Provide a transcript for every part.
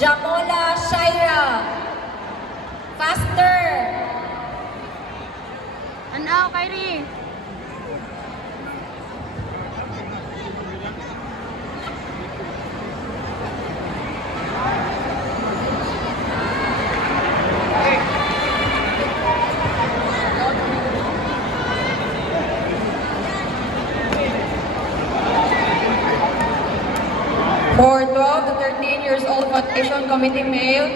Jamola Shaira. Faster. Anaw, Kyrie. For 12 to 13 years old Foundation Committee male,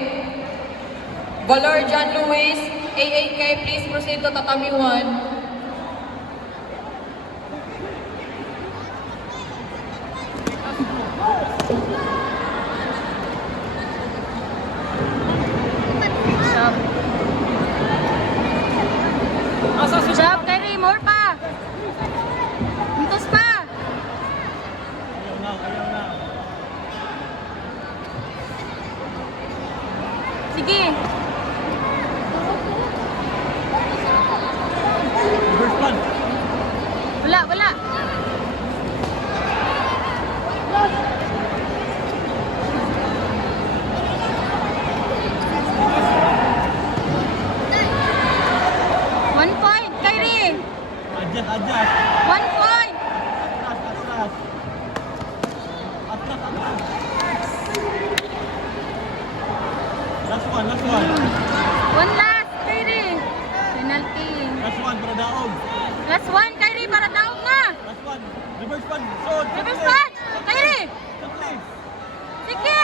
Valor John Luis, AAK, please proceed to Tatami 1. Shop, Kyrie, more pa. Mintos pa. Sige. Wala. One point, Kyrie. Adjust. 1 point. Atras. Last one. One last, Kyrie. Penalty. Last one para daog. Last one, Kyrie, para daog na. Last one. Reverse punch. Sod. Reverse punch. Kyrie. Sakli. Sige.